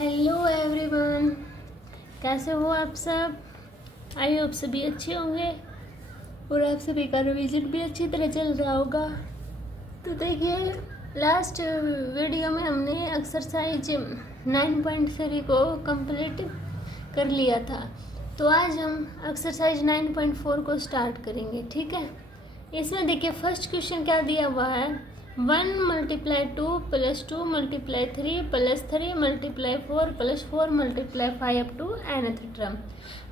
Hello everyone, कैसे हो आप सब। आई होप सभी अच्छे होंगे और आप सभी का रिवीजन भी अच्छी तरह चल रहा होगा। तो देखिए, लास्ट वीडियो में हमने एक्सरसाइज 9.3 को कंप्लीट कर लिया था। तो आज हम एक्सरसाइज 9.4 को स्टार्ट करेंगे, ठीक है। इसमें देखिए फर्स्ट क्वेश्चन क्या दिया हुआ है, 1 × 2 + 2 × 3 + 3 × 4 + 4 × 5 up to nth टर्म।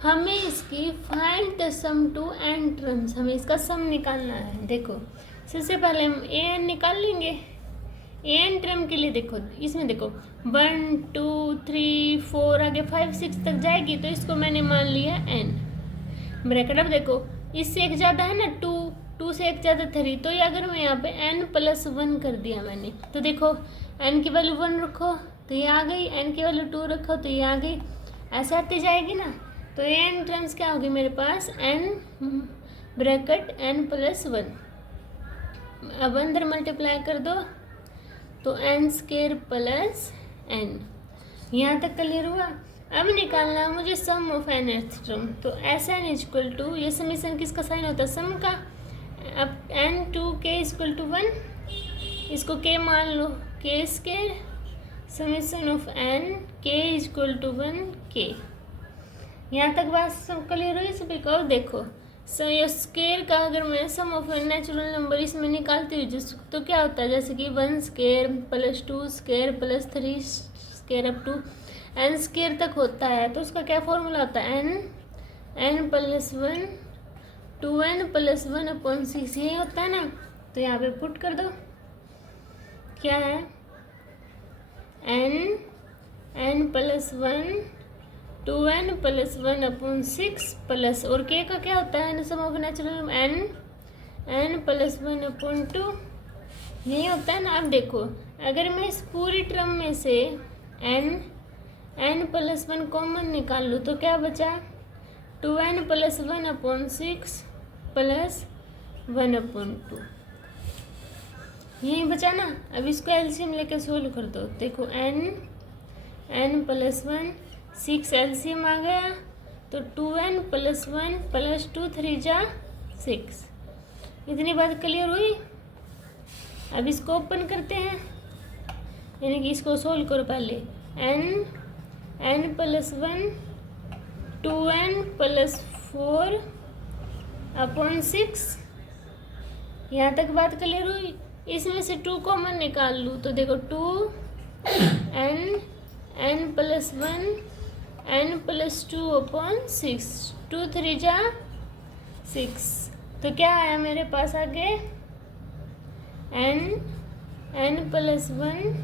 हमें इसकी find the sum to n terms, हमें इसका सम निकालना है। देखो सबसे पहले हम an निकाल लेंगे। an टर्म के लिए देखो, इसमें देखो 1 2 3 4 आगे 5 6 तक जाएगी, तो इसको मैंने मान लिया n ब्रैकेट। अब देखो इससे एक ज़्यादा है ना 2 से एक ज़्यादा 3, तो ये अगर मैं यहाँ पे n+1 कर दिया मैंने, तो देखो n की वैल्यू 1 रखो तो ये आ गई, n की वैल्यू 2 रखो तो ये आ गई, ऐसे आती जाएगी ना। तो n टर्म्स क्या होगी मेरे पास, n ब्रैकेट n+1। अब अंदर मल्टीप्लाई कर दो तो n² + n। यहाँ तक क्लियर हुआ। अब निकालना है मुझे सम ऑफ nth टर्म। तो Sn = ये समीशन किसका साइन होता है, सम का। अब n2k = 1, इसको k मान लो, k², summation of n k = 1k। यहाँ तक बात सब क्लियर हुई सभी को। देखो स्केयर का अगर मैं सम ऑफ नेचुरल नंबर इसमें निकालती हूँ तो क्या होता है, जैसे कि 1² + 2² + 3² up to n² तक होता है, तो उसका क्या फॉर्मूला होता है, n+1 2n + 1/6, यही होता है ना। तो यहाँ पे पुट कर दो, क्या है n+1 2n + 1/6 प्लस, और k का क्या होता है सम ऑफ नेचुरल n+1/2, यही होता है ना। अब देखो अगर मैं इस पूरी टर्म में से n+1 कॉमन निकाल लूँ तो क्या बचा, 2n + 1/6 + 1/2, यही बचा ना। अब इसको एलसीएम लेके सोल्व कर दो। देखो n+1 6 एलसीएम आ गया, तो 2n + 1 + 2 3 जा 6। इतनी बात क्लियर हुई। अब इसको ओपन करते हैं, यानी कि इसको सोल्व करो पहले। n+1 2n + 4/6, यहाँ तक बात क्लियर हुई। इसमें से 2 कॉमन निकाल लूँ तो देखो 2n n+1 n+2/6, 2 3 जा 6, तो क्या आया मेरे पास आगे, n+1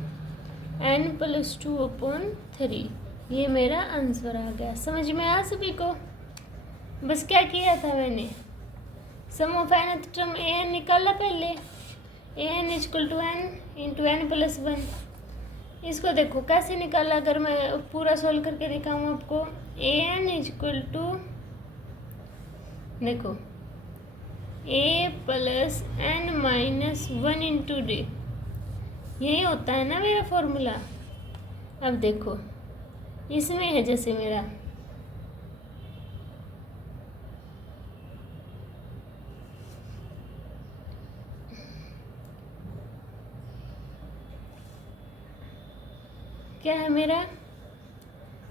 n+2/3। ये मेरा आंसर आ गया। समझ में आया सभी को। बस क्या किया था मैंने, सम ऑफ nth टर्म an निकाला पहले, an = n × n+1। इसको देखो कैसे निकाला, अगर मैं पूरा सोल्व करके दिखाऊँ आपको। an = देखो a + n-1 × d, यही होता है ना मेरा फॉर्मूला। अब देखो इसमें है जैसे मेरा क्या है मेरा,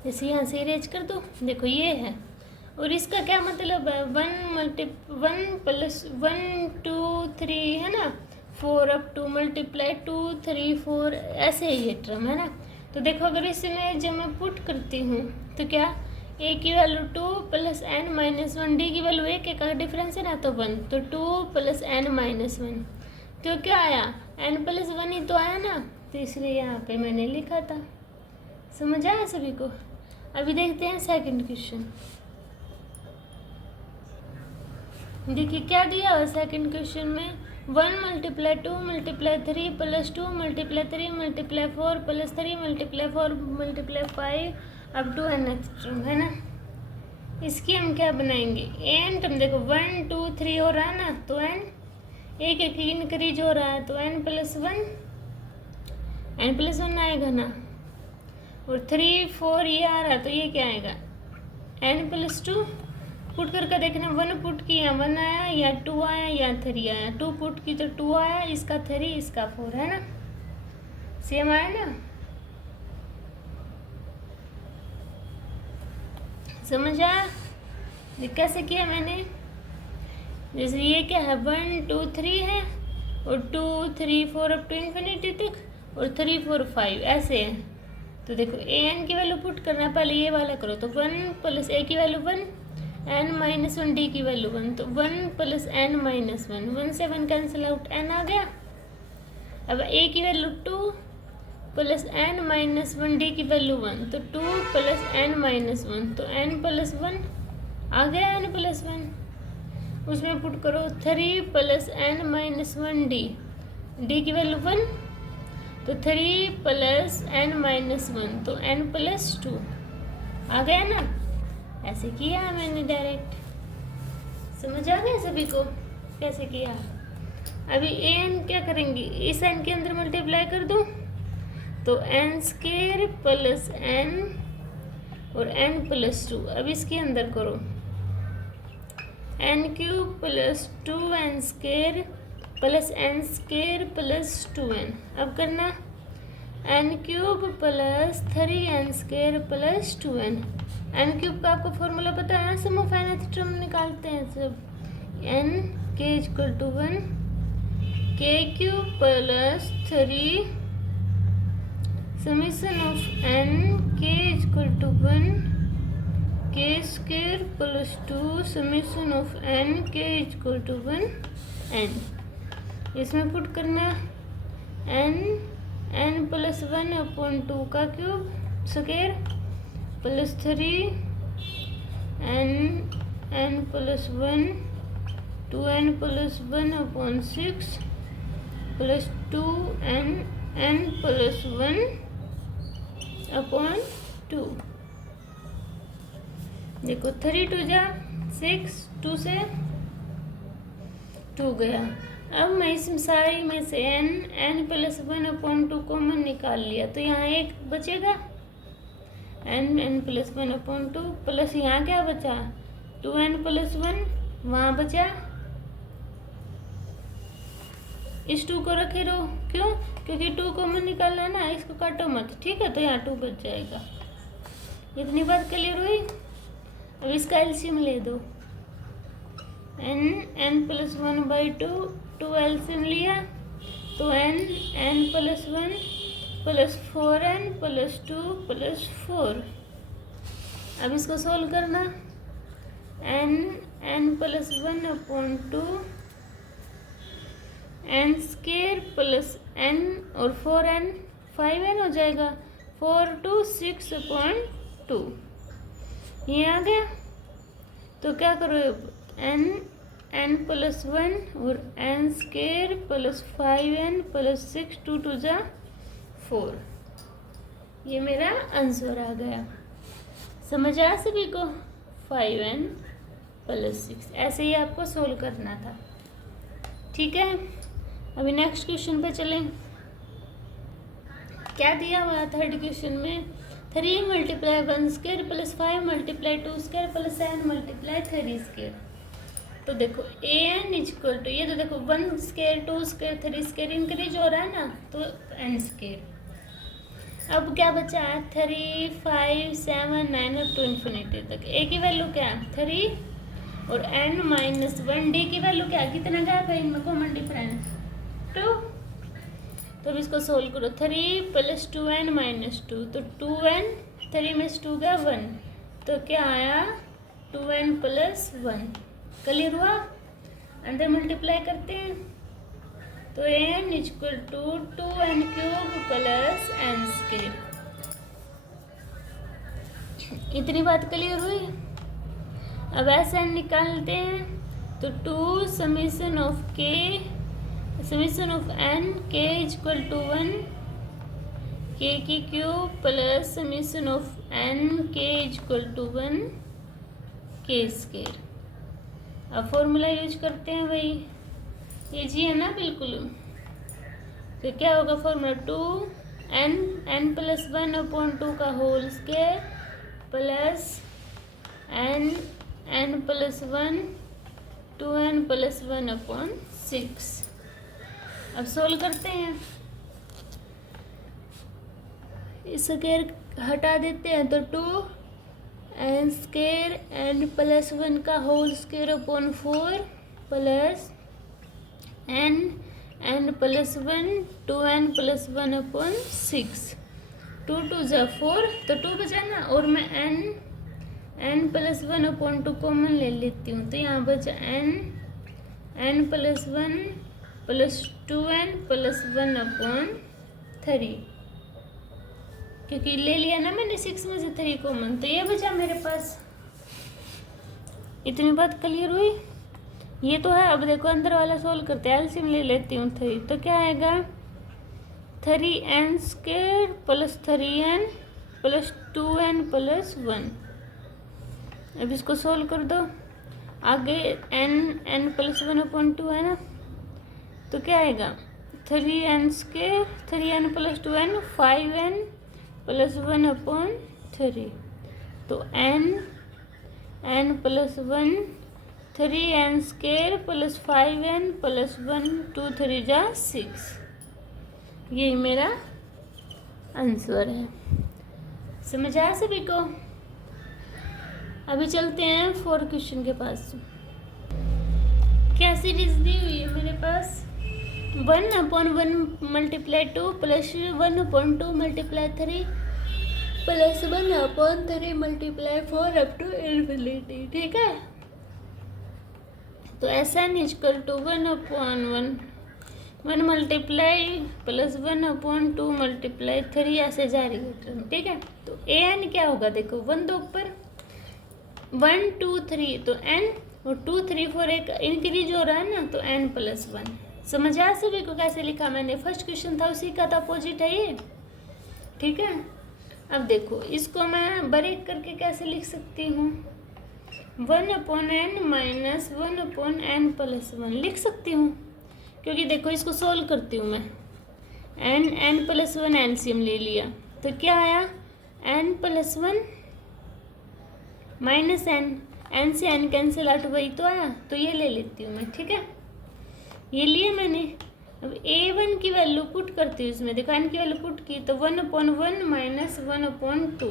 जैसे यहाँ से इरेज कर दो, देखो ये है। और इसका क्या मतलब है, 1 + 1 2 3 है ना, 4 up to × 2 3 4, ऐसे ही ये टर्म है ना। तो देखो अगर इसमें जब मैं पुट करती हूँ तो क्या, a की वैल्यू 2 + n-1, d की वैल्यू 1 का डिफरेंस है ना, तो 1, तो 2 + n-1, तो क्या आया, n+1 ही तो आया ना, तो इसलिए यहाँ पे मैंने लिखा था। समझ आया सभी को। अभी देखते हैं सेकंड क्वेश्चन। देखिए क्या दिया हुआ सेकंड क्वेश्चन में, 1 × 2 × 3 + 2 × 3 × 4 + 3 × 4 × 5 up to nth टर्म, है ना। इसकी हम क्या बनाएंगे, n टर्म। देखो 1 2 3 हो रहा है ना, तो n एक इंक्रीज हो रहा है, तो n+1 आएगा ना। और 3 4 ये आ रहा, तो ये क्या आएगा n+2। पुट करके देखना, 1 पुट किया 1 आया, या 2 आया, या 3 आया। 2 पुट की तो 2 आया, इसका 3, इसका 4, है ना, सेम आया ना। समझ आया ये कैसे किया मैंने? जैसे ये क्या है 1 2 3 है, और 2 3 4 अप टू इन्फिनिटी तक, और 3 4 5 ऐसे है। तो देखो an की वैल्यू पुट करना, पहले ये वाला करो, तो 1 प्लस a की वैल्यू 1, n-1 d की वैल्यू 1, तो 1 प्लस n-1, 1 से 1 कैंसिल आउट, n आ गया। अब a की वैल्यू 2 प्लस n-1 d की वैल्यू 1, तो 2 प्लस n-1, तो n+1 आ गया, n+1। उसमें पुट करो 3 प्लस n-1 d की वैल्यू 1, तो 3 प्लस n-1, तो n+2 आ गया ना। ऐसे किया मैंने डायरेक्ट। समझ आ गया सभी को कैसे किया? अभी an क्या करेंगे, इस n के अंदर मल्टीप्लाई कर दूं, तो n² प्लस n और n+2। अब इसके अंदर करो n³ plus 2n² plus n² plus 2n। अब करना n³ plus 3n² plus 2n। n³ का आपको फॉर्मूला पता है, सम ऑफ nth टर्म निकालते हैं सब, n k=1 k³ plus 3 summation of n k=1 k² plus 2 summation of n k=1 n। इसमें पुट करना n+1/2 का cube square plus 3 n+1 2n+1/6 plus 2n n+1/2। देखो 3 2 जा 6, 2 से 2 गया। अब मैं इसमें सारी में से n+1/2 कॉमन निकाल लिया, तो यहाँ एक बचेगा n+1/2 प्लस यहाँ क्या बचा 2n+1, वहाँ बचा, इस 2 को रखे रहो। क्यों? क्योंकि 2 कॉमन निकालना ना, इसको काटो मत, ठीक है। तो यहाँ 2 बच जाएगा। इतनी बात क्लियर हुई? अब इसका एलसीएम ले दो, n+1/2 2 एलसीएम लिया, तो n+1 plus 4n plus 2 plus 4। अब इसको सॉल्व करना, n+1/2 n² प्लस n और 4n 5n हो जाएगा, 4 2 6/2 ये आ गया। तो क्या करो, n+1 और n² प्लस 5n प्लस 6 2 2 जा 4, ये मेरा आंसर आ गया। समझ आया सभी को? 5n प्लस 6, ऐसे ही आपको सोल्व करना था, ठीक है। अभी नेक्स्ट क्वेश्चन पे चलें। क्या दिया हुआ थर्ड क्वेश्चन में, 3 × 1² प्लस 5 × 2² प्लस 7 × 3²। तो देखो an इक्वल टू, ये तो देखो 1² 2² 3² इंक्रीज हो रहा है ना, तो n²। अब क्या बचा, 3 5 7 9 अप टू इन्फिनिटी तक। a की वैल्यू क्या 3 और n-1 d की वैल्यू क्या, कितना गैप है इनमें कॉमन डिफरेंस 2। तो अब इसको सोल्व करो, 3 प्लस 2n-2, तो 2n 3 में से 2 गया 1, तो क्या आया 2n प्लस 1। क्लियर हुआ? अंदर मल्टीप्लाई करते हैं, तो n equal to 2n³ plus n²। इतनी बात क्लियर हुई? अब ऐसे n निकालते हैं, तो 2 summation of n k equal to 1 k³ plus summation of n k equal to 1 k²। अब फॉर्मूला यूज करते हैं भाई, ये जी है ना बिल्कुल। तो क्या होगा फॉर्मूला, 2 एन प्लस 1 अपॉन 2 का whole square plus n plus 1 2n plus 1 upon 6। अब सोल्व करते हैं, इस स्क्वायर हटा देते हैं तो 2n स्क्वायर n प्लस 1 का whole square upon 4 plus n plus 1 2n plus 1 upon 6। 2 2 जा 4 तो 2 बचा ना, और मैं n प्लस 1 अपॉन 2 कॉमन ले लेती हूँ, तो यहाँ बचा n plus 1 plus 2n plus 1 upon 3, क्योंकि ले लिया ना मैंने 6 में से 3 कॉमन, तो ये बचा मेरे पास। इतनी बात क्लियर हुई? ये तो है। अब देखो अंदर वाला सोल्व करते हैं, एलसीएम ले लेती हूँ 3, तो क्या आएगा 3n square plus 3n plus 2n plus 1। अब इसको सोल्व कर दो, आगे n प्लस 1 अपॉन 2 है ना, तो क्या आएगा 3n square 3n plus 2n 5n plus 1 upon 3। तो n plus 1 3n square plus 5n plus 1 2 3 जा 6। यही मेरा आंसर है। समझ आया सभी को? अभी चलते हैं 4 क्वेश्चन के पास। क्या सीरीज दी हुई है मेरे पास? 1 upon 1 multiply 2 plus 1 upon 2 multiply 3 plus 1 upon 3 multiply 4 up to infinity. ठीक है, तो Sn equal to 1 upon 1 multiply plus 1 upon 2 multiply 3 ऐसे जारी है। ठीक है, तो An क्या होगा? देखो 1 दो ऊपर 1 2 3, तो n और 2 3 4 एक इंक्रीज हो रहा है ना, तो n प्लस 1। समझ आया सभी को कैसे लिखा मैंने? फर्स्ट क्वेश्चन था उसी का, तो अपोजिट है ये। ठीक है, अब देखो इसको मैं ब्रेक करके कैसे लिख सकती हूँ? 1 upon n minus 1 upon n plus 1 लिख सकती हूँ, क्योंकि देखो इसको सोल्व करती हूँ मैं। n प्लस 1 एलसीएम ले लिया, तो क्या आया n प्लस 1 माइनस n से n कैंसिल आउट, वही तो आया, तो ये ले लेती हूँ मैं। ठीक है, ये लिए मैंने। अब a1 की वैल्यू पुट करती हूँ इसमें, देखो n की वैल्यू पुट की, तो 1 अपॉन 1 माइनस 1 अपॉन 2।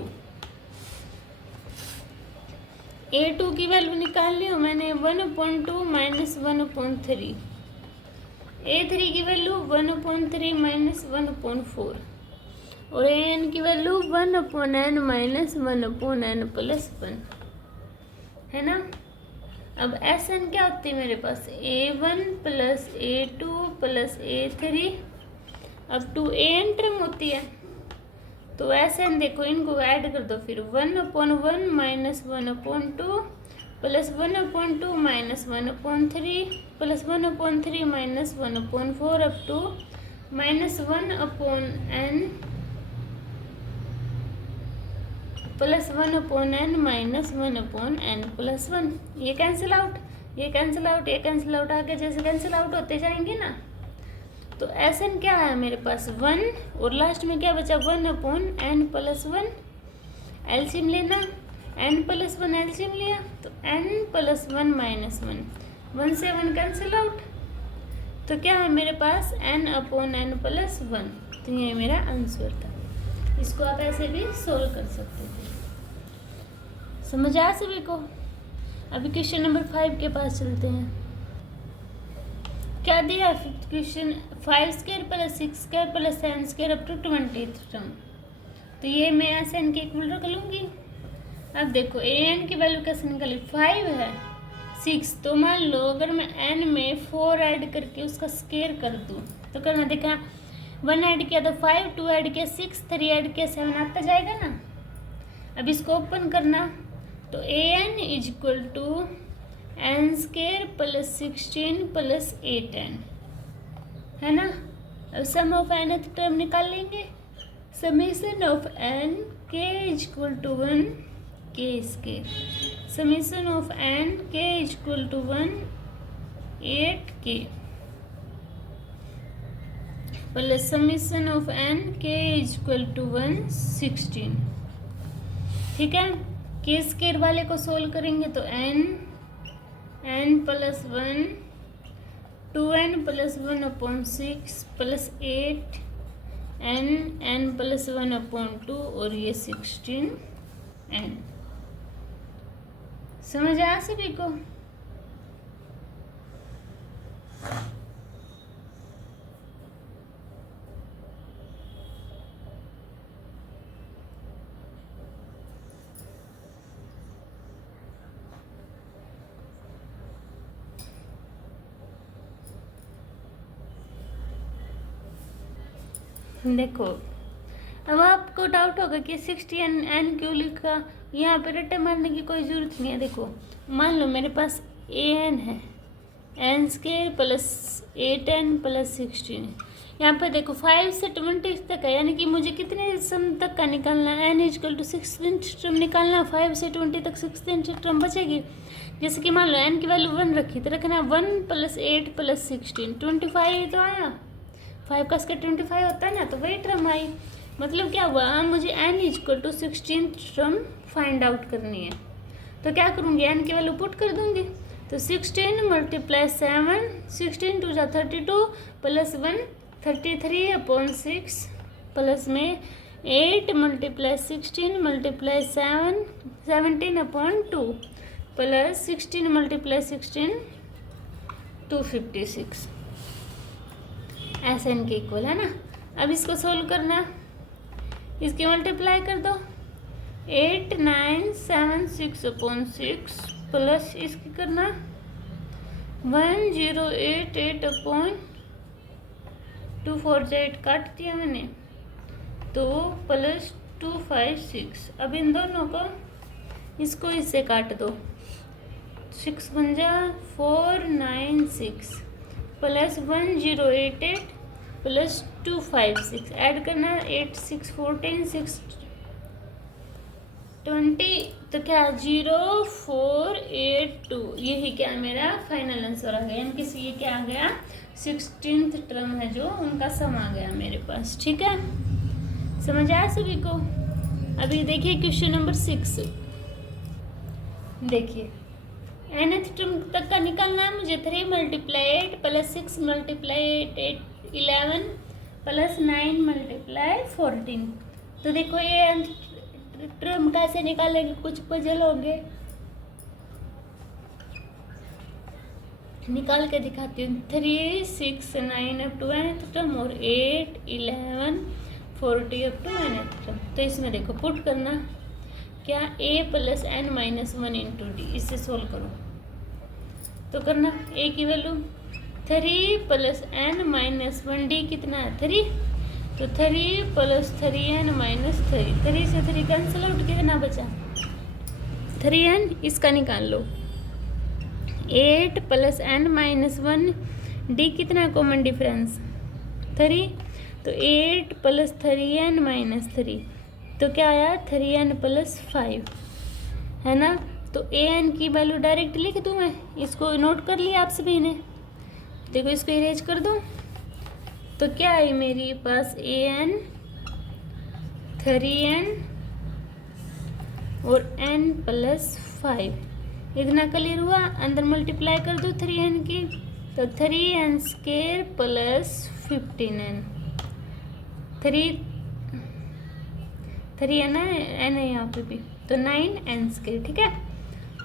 a2 की वैल्यू निकाल ली मैंने, 1 अपॉन 2 माइनस 1 अपॉन 3। a3 की वैल्यू 1 अपॉन 3 माइनस 1 अपॉन 4, और an की value 1 upon n minus 1 upon n plus 1, है ना। अब Sn क्या होती है मेरे पास? a1 plus a2 plus a3 अब टू an टर्म होती है, तो Sn देखो इनको ऐड कर दो फिर 1 upon 1 minus 1 upon 2 plus 1 upon 2 minus 1 upon 3 plus 1 upon 3 minus 1 upon 4 up to minus 1 upon n plus 1 upon n minus 1 upon n plus 1। ये कैंसिल आउट, ये कैंसिल आउट, ये कैंसिल आउट, आगे जैसे कैंसिल आउट होते जाएंगे ना। तो Sn क्या है मेरे पास 1, और लास्ट में क्या बचा 1 अपॉन n प्लस 1। एलसीएम लेना, n प्लस 1 एलसीएम लिया, तो n प्लस 1 माइनस 1 से 1 कैंसिल आउट, तो क्या है मेरे पास n अपॉन n प्लस 1। तो ये मेरा आंसर था। इसको आप ऐसे भी सोल्व कर सकते थे। समझ आया सभी को? अभी क्वेश्चन नंबर 5 के पास चलते हैं। क्या दिया question? 5 square plus 6 square plus 7 square up to 20th term. तो ये मैं ऐसे n के इक्वल रख लूँगी। अब देखो an की वैल्यू कैसे निकाली? 5 है 6, तो मान लो अगर मैं n में 4 ऐड करके उसका स्क्वायर कर दूँ, तो करना देखा 1 ऐड किया तो 5, 2 ऐड किया 6, 3 ऐड किया 7, आता जाएगा ना। अब इसको ओपन करना, तो an is equal to n square plus 16 plus 8n, है ना। अब सम ऑफ nth टर्म निकाल लेंगे, summation of n k is equal to 1 k square, summation of n k is equal to 1 8k। Plus summation of n k is equal to 116। ठीक है, के square वाले को सोल्व करेंगे तो n plus 1 2n plus 1/6 plus 8 n plus 1/2 और ये 16n। समझ आया सभी को? देखो, अब आपको डाउट होगा कि 60n क्यों लिखा। यहाँ पे रट्टे मारने की कोई ज़रूरत नहीं है। देखो, मान लो मेरे पास an है, n square plus 8n plus 16। यहाँ पे देखो 5 से 20 तक है, यानी कि मुझे कितने सम तक का निकालना है, n इक्वल टू 16 टर्म निकालना। 5 से 20 तक 16 टर्म बचेगी। जैसे कि मान लो n की वैल्यू 1 रखी तो रखना 1 प्लस 8 प्लस 16 25 तो आया। 5 का स्क्वायर 25 होता है ना, तो वही टर्म आई। मतलब क्या हुआ, मुझे n equal to 16 term find out करनी है। तो क्या करूँगी, n की वैल्यू पुट कर दूँगी। तो 16 मल्टीप्लाई 7 16 2 जा 32 प्लस 1 33/6 प्लस में 8 मल्टीप्लाई 16 मल्टीप्लाई 7 17/2 प्लस 16 मल्टीप्लाई 16 256 ऐसे इनके इक्वल है ना। अब इसको सोल्व करना, इसकी मल्टीप्लाई कर दो 8976/6 प्लस इसकी करना 1088/248 काट दिया मैंने, तो प्लस 256। अब इन दोनों को इसको इससे काट दो, 6 बन जा 496 प्लस 1088 प्लस 256 ऐड करना 8 6 14 6 20, तो क्या 0482। यही क्या मेरा फाइनल आंसर आ गया, यानी कि ये क्या आ गया 16th टर्म है जो उनका सम आ गया मेरे पास। ठीक है, समझ आया सभी को? अभी देखिए क्वेश्चन नंबर 6। देखिए nth टर्म तक का निकालना है मुझे। 3 multiply 8 plus 6 multiply 8 11 plus 9 multiply 14। तो देखो ये टर्म कैसे निकालेंगे, कुछ पजल होंगे, निकाल के दिखाती हूँ। 3 6 9 अप टू nth टर्म और 8 11 40 अप टू nth टर्म। तो इसमें देखो पुट करना क्या a plus n minus 1 into D. इससे सोल्व करो तो करना a की value 3 plus n minus 1 D कितना है 3, तो 3 प्लस 3n माइनस 3, 3 से 3 कैंसिल आउट, कितना बचा 3n, इसका निकाल लो। 8 प्लस n माइनस 1 डी कितना कॉमन डिफरेंस 3, तो 8 प्लस 3n माइनस 3, तो क्या आया 3n प्लस 5 है ना। तो an की वैल्यू डायरेक्ट लिख दूँ मैं, इसको नोट कर लिया आप सभी ने। देखो इसको इरेज कर दूँ तो क्या है मेरे पास an 3n और n प्लस 5, इतना क्लियर हुआ। अंदर मल्टीप्लाई कर दो 3n की, तो 3n स्क्वायर प्लस 15n, 3 है ना, n है यहाँ पे भी, तो 9n स्क्वायर। ठीक है,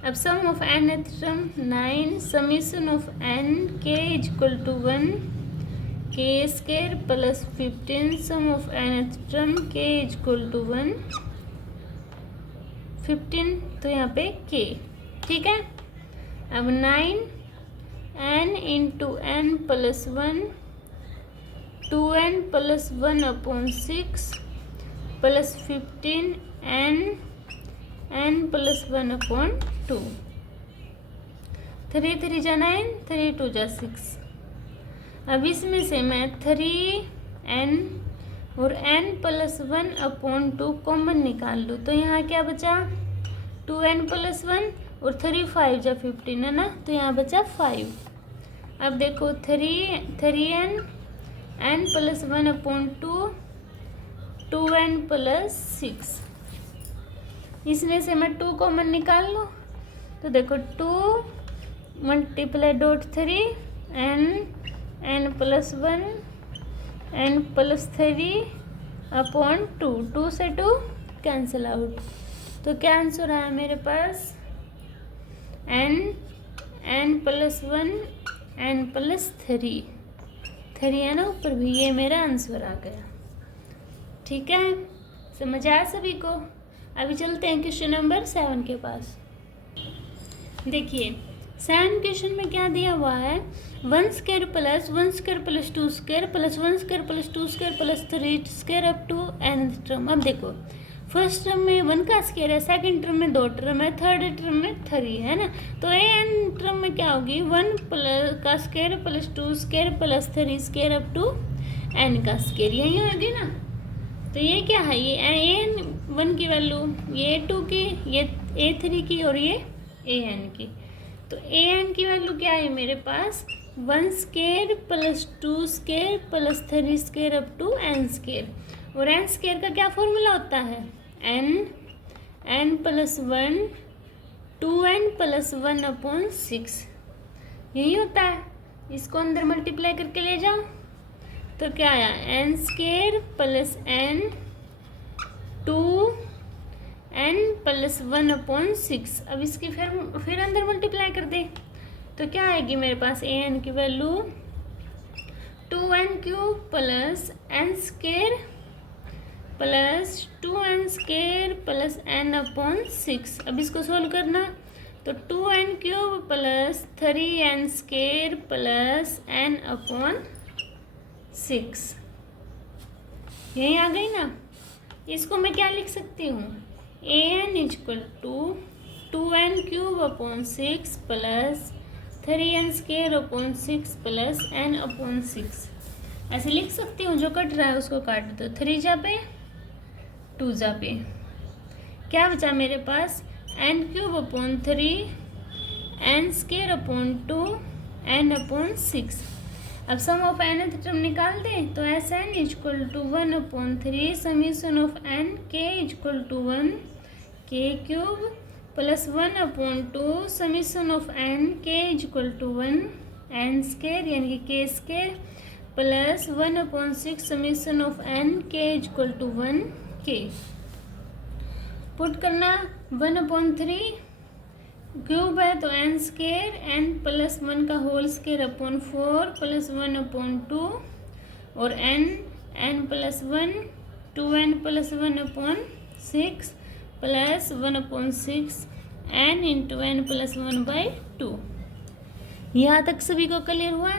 अब sum of n term 9 summation of n k is equal to 1 k square plus 15 sum of n term k is equal to 1 15, तो यहाँ पे k। ठीक है, अब 9n into n plus 1 2n plus 1/6 plus 15n n plus 1/2, 3 3 जा 9, 3 2 जा 6। अब इसमें से मैं 3n और n प्लस 1/2 कॉमन निकाल लूँ, तो यहाँ क्या बचा 2n प्लस 1 और 3 5 जा 15 है ना, तो यहाँ बचा 5। अब देखो 3n n plus 1/2 2n plus 6। इसमें से मैं 2 कॉमन निकाल लूँ तो देखो 2 multiply dot 3 n plus 1 n plus 3/2 2 से 2 कैंसिल आउट। तो क्या आंसर आया मेरे पास n प्लस 1 n प्लस 3 है ना ऊपर भी, ये मेरा आंसर आ गया। ठीक है, समझ आया सभी को। अभी चलते हैं क्वेश्चन नंबर 7 के पास। देखिए 7 क्वेश्चन में क्या दिया हुआ है, 1 square plus 1 square plus 2 square plus 1 square plus 2 square plus 3 square up to n term. अब देखो फर्स्ट टर्म में 1 का स्क्वायर है, सेकंड टर्म में 2 टर्म है, थर्ड टर्म में 3 है ना। तो n टर्म में क्या होगी 1 प्लस का square plus 2 square plus 3 square up to n का स्क्वायर, यही होगी ना। तो ये क्या है, ये a1 की वैल्यू, ये a2 की, ये a3 की और ये an की। तो an की वैल्यू क्या है मेरे पास 1 square plus 2 square plus 3 square up to n square. और n स्क्वायर का क्या फॉर्मूला होता है n प्लस 1 2n प्लस 1/6, यही होता है। इसको अंदर मल्टीप्लाई करके ले जाओ तो क्या आया n square plus n 2n plus 1/6। अब इसकी फिर अंदर मल्टीप्लाई कर दे तो क्या आएगी मेरे पास an की value 2n³ plus n square plus 2n square plus n/6। अब इसको सोल्व करना तो 2n³ plus 3n square plus n/6, यही आ गई ना। इसको मैं क्या लिख सकती हूँ an equal to 2n³ 6 plus 3n² 6 plus n/6, ऐसे लिख सकती हूँ। जो कट रहा है उसको काट दो, 3 जा पे 2 जा पे, क्या बचा मेरे पास n³ 3 n² 2 n/6। अब सम ऑफ nth टर्म निकाल दें तो Sn equal to 1/3 summation of n k equal to 1 k³ plus 1/2 summation of n k equal to 1 n² यानी कि k² plus 1/6 summation of n k equal to 1 k। Put करना 1/3 cube है तो n² n plus 1 का whole square upon 4 plus 1/2 और n plus 1 2n plus 1/6 plus 1/6 n into n plus 1/2। यहाँ तक सभी को क्लियर हुआ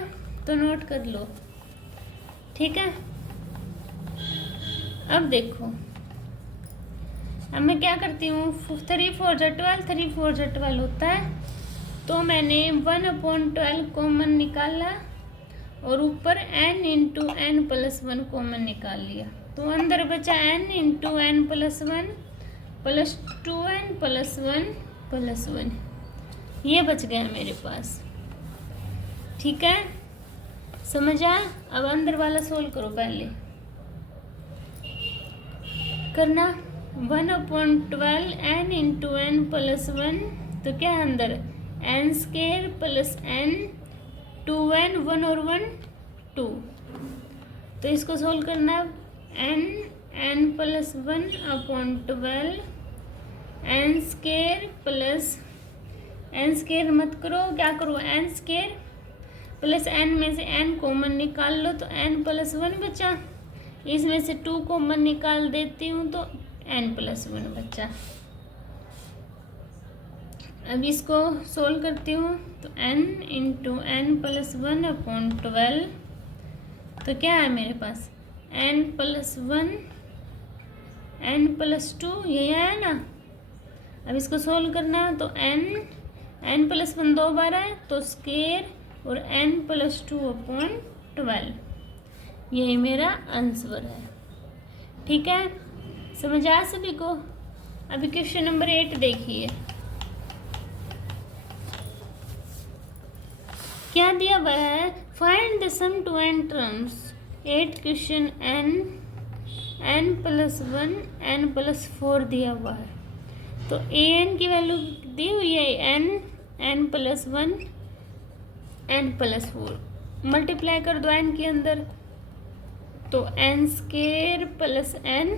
तो नोट कर लो, ठीक है। अब देखो अब मैं क्या करती हूँ 3 4 जा 12 3 4 जा 12 होता है, तो मैंने 1/12 कॉमन निकाला और ऊपर n into n plus 1 common निकाल लिया। तो अंदर बचा n into n plus 1 plus 2n plus 1 plus 1, ये बच गया मेरे पास। ठीक है, समझ आ। अब अंदर वाला सोल्व करो, पहले करना 1/12 n इंटू n प्लस 1, तो क्या है अंदर n² प्लस n 2n 1 और 1 2। तो इसको सोल्व करना n plus 1/12 n² plus n² मत करो, क्या करो n² प्लस n में से n कॉमन निकाल लो तो n प्लस 1 बचा, इसमें से 2 कॉमन निकाल देती हूँ तो n प्लस 1 बचा। अब इसको सोल्व करती हूँ तो n इंटू n प्लस 1/12, तो क्या है मेरे पास n प्लस 1 n प्लस 2, यही आया ना। अब इसको सोल्व करना तो n प्लस 1 2 बार है तो स्क्वायर और n प्लस 2/12, यही मेरा आंसर है। ठीक है, समझ आया सभी को। अभी क्वेश्चन नंबर 8 देखिए, क्या दिया हुआ है, find the sum to n terms 8 question n+1 n+4 दिया हुआ है। तो an की वैल्यू दी हुई है n+1 n+4, मल्टीप्लाई कर दो n के अंदर, तो n² प्लस n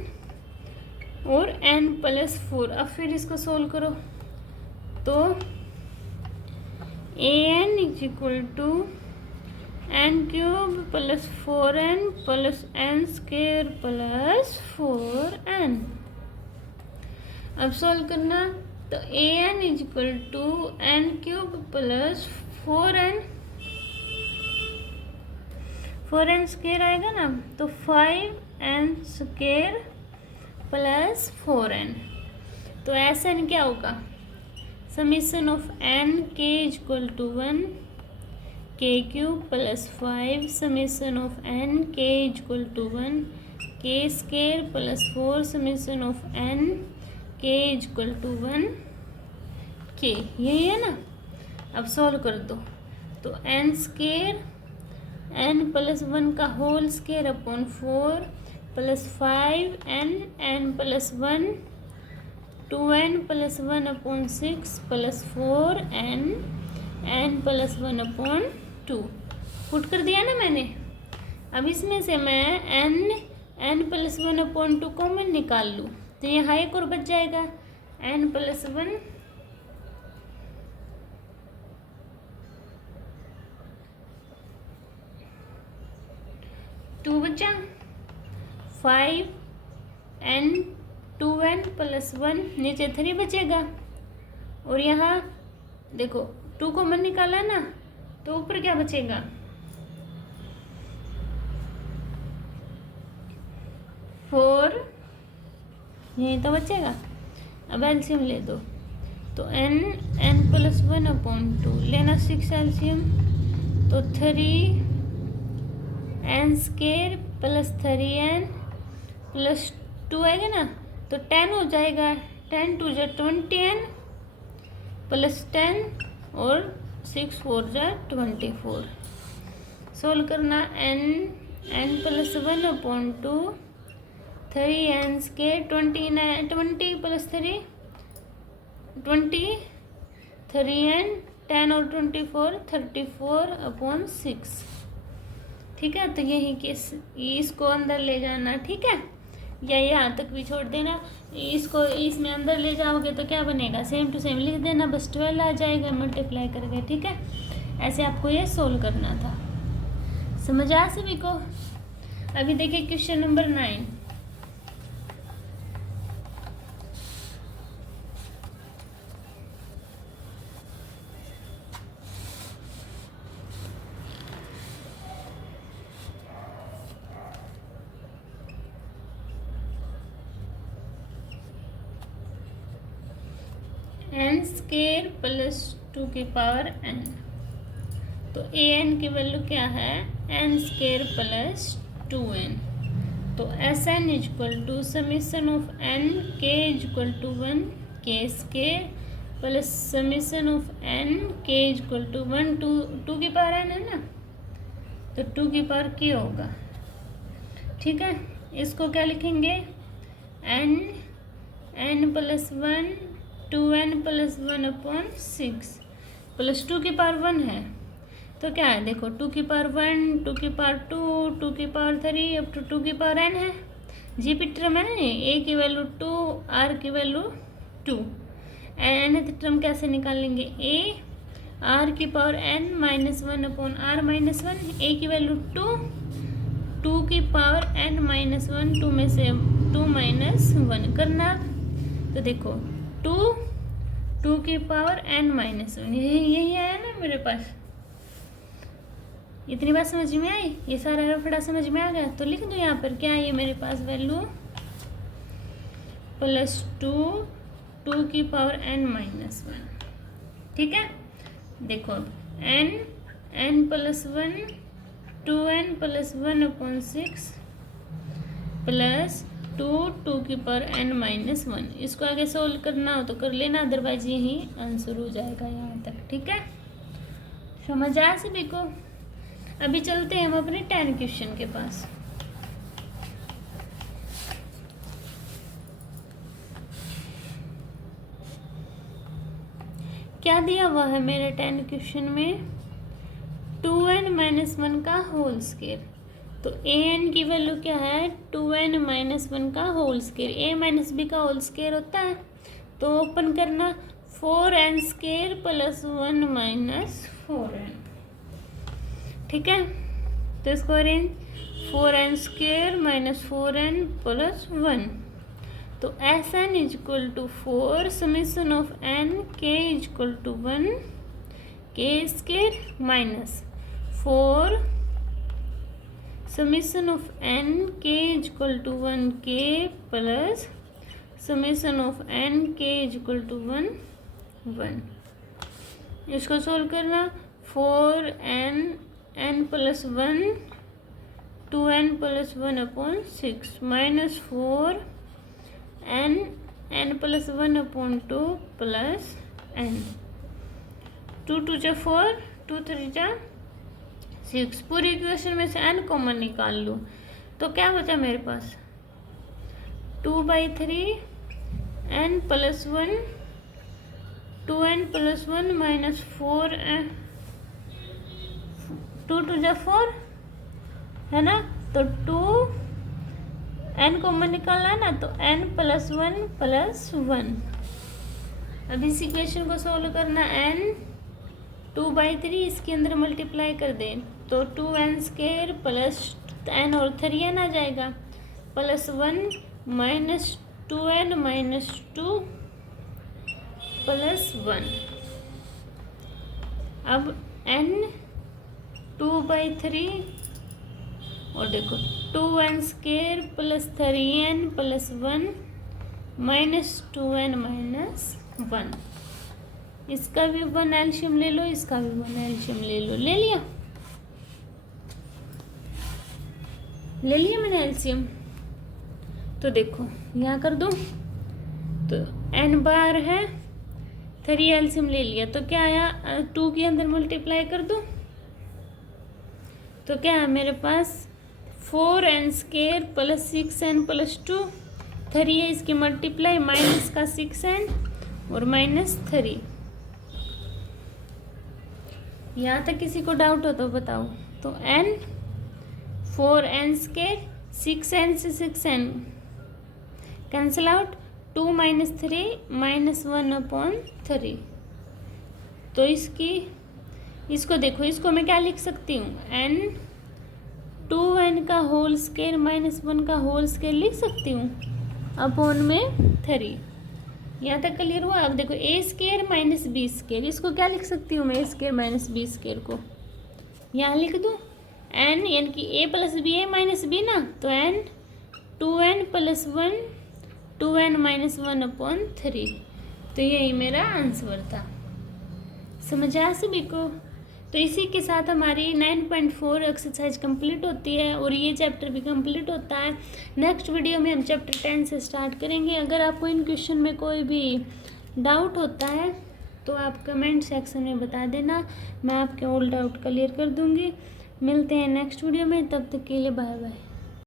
और n+4। अब फिर इसको सोल्व करो, तो an = n³ plus 4n plus n² plus 4n। अब सोल्व करना, तो an = n³ प्लस 4n² आएगा ना, तो 5n² प्लस 4n। तो Sn क्या होगा, summation of n k = 1 k³ plus 5 summation of n k = 1 k² plus 4 summation of n k = 1 k। यही है ना। अब सॉल्व कर दो, तो n² n+1 का whole square upon 4 plus 5n n+1 2n plus 1 upon 6 plus 4n n+1 upon 2 put कर दिया ना मैंने। अब इसमें से मैं n+1 अपॉन 2 कॉमन निकाल लूँ, तो यहाँ एक और बच जाएगा n+1 2 बचा, 5n 2n प्लस 1 नीचे 3 बचेगा, और यहाँ देखो 2 कॉमन निकाला ना, तो ऊपर क्या बचेगा 4, यही तो बचेगा। अब एलसीएम ले दो, तो n+1 अपॉन 2 लेना 6 एलसीएम, तो 3n² प्लस 3n प्लस 2 आएगा ना, तो 10 हो जाएगा, 10 2 = 20n प्लस 10 और 6 4 = 24। सोल्व करना, n+1 upon 2 3n² 20 plus 3 20 3n 10 और 24 34 अपॉन 6। ठीक है, तो यही कि इसको अंदर ले जाना, ठीक है, या यहाँ तक भी छोड़ देना। इसको इसमें अंदर ले जाओगे तो क्या बनेगा, सेम टू सेम लिख देना, बस 12 आ जाएगा मल्टीप्लाई करके। ठीक है, ऐसे आपको ये सोल्व करना था। समझ आया सभी को। अभी देखिए क्वेश्चन नंबर 9। n² प्लस 2 की पावर n। तो an की वैल्यू क्या है, n² प्लस 2n। तो Sn = summation of n k = 1 k² plus summation of n k = 1 2 की पावर n है ना, तो 2 की पावर k होगा। ठीक है, इसको क्या लिखेंगे, n+1 2n plus 1 upon 6 plus 2 की पावर 1 है, तो क्या है देखो 2 की पावर 1 2 की पावर 2 2 की पावर 3 अप टू 2 की पावर n है। जी पी टर्म है ना, a की वैल्यू 2 r की वैल्यू 2। nth टर्म कैसे निकालेंगे, a r की power n -1 upon r -1, a की वैल्यू 2 2 की पावर n -1 2 में से 2 - 1 करना। तो देखो 2 की पावर n -1, यही आया ना मेरे पास। इतनी बात समझ में आई, ये सारा रफड़ा समझ में आ गया, तो लिख दो यहाँ पर क्या है ये मेरे पास वैल्यू +2 की पावर n -1। ठीक है, देखो n+1 2n plus 1 upon 6 plus 2 की पावर n -1। इसको आगे सोल्व करना हो तो कर लेना, अदरवाइज यही आंसर हो जाएगा यहाँ तक। ठीक है, समझ आया सभी को। अभी चलते हैं हम अपने 10 क्वेश्चन के पास। क्या दिया हुआ है मेरे 10 क्वेश्चन में? 2n-1 का होल स्क्वायर। तो an की वैल्यू क्या है? 2n-1 का whole square. a minus b का होल स्क्वायर होता है, तो ओपन करना 4n square plus 1 minus 4n। ठीक है, तो इसको arrange 4n square minus 4n plus 1। तो Sn is equal to 4 summation of n k is equal to 1 k square minus 4 summation of n k is equal to 1 k plus summation of n k is equal to 1 1। इसको solve करना 4n n plus 1 2n plus 1 upon 6 minus 4 n plus 1 upon 2 plus n। 2 2 जा 4 2 3 जा 6। पूरी equation में से n common निकाल लूँ तो क्या बचा मेरे पास? 2/3 n plus 1 2n plus 1 minus 4 2 2 जा 4 है ना, तो 2 n कॉमन निकालना है ना, तो n प्लस 1 प्लस 1। अब इस इक्वेशन को सोल्व करना n 2/3 इसके अंदर मल्टीप्लाई कर दें तो 2n स्क्वायर प्लस n और 3n आ जाएगा plus 1 minus 2n minus 2 plus 1। अब n 2/3 और देखो 2n square plus 3n plus 1 minus 2n minus 1। इसका भी 1 एलशियम ले लो, इसका भी 1 एलशियम ले लो। ले लिया मैंने एलशियम। तो देखो यहाँ कर दो तो n बार है 3 एलशियम ले लिया तो क्या आया? 2 के अंदर मल्टीप्लाई कर दो तो क्या है मेरे पास? 4n square plus 6n plus 2 3 है इसकी मल्टीप्लाई माइनस का 6n और माइनस 3। यहाँ तक किसी को डाउट हो तो बताओ। तो n 4n स्क्वायर 6n से 6n cancel out 2 minus 3 minus 1 upon 3। तो इसको देखो, इसको मैं क्या लिख सकती हूँ? n 2n का होल स्क्वायर माइनस 1 का होल स्क्वायर लिख सकती हूँ अपॉन में 3। यहाँ तक क्लियर हुआ? अब देखो a square minus b square, इसको क्या लिख सकती हूँ मैं? a square minus b square को यहाँ लिख दूँ n यानी कि a plus b a minus b ना, तो n 2n plus 1 2n minus 1 upon 3। तो यही मेरा आंसर था। समझ आया सभी को? तो इसी के साथ हमारी 9.4 एक्सरसाइज कंप्लीट होती है और ये चैप्टर भी कंप्लीट होता है। नेक्स्ट वीडियो में हम चैप्टर 10 से स्टार्ट करेंगे। अगर आपको इन क्वेश्चन में कोई भी डाउट होता है तो आप कमेंट सेक्शन में बता देना, मैं आपके ऑल डाउट क्लियर कर दूंगी। मिलते हैं नेक्स्ट वीडियो में, तब तक के लिए बाय बाय।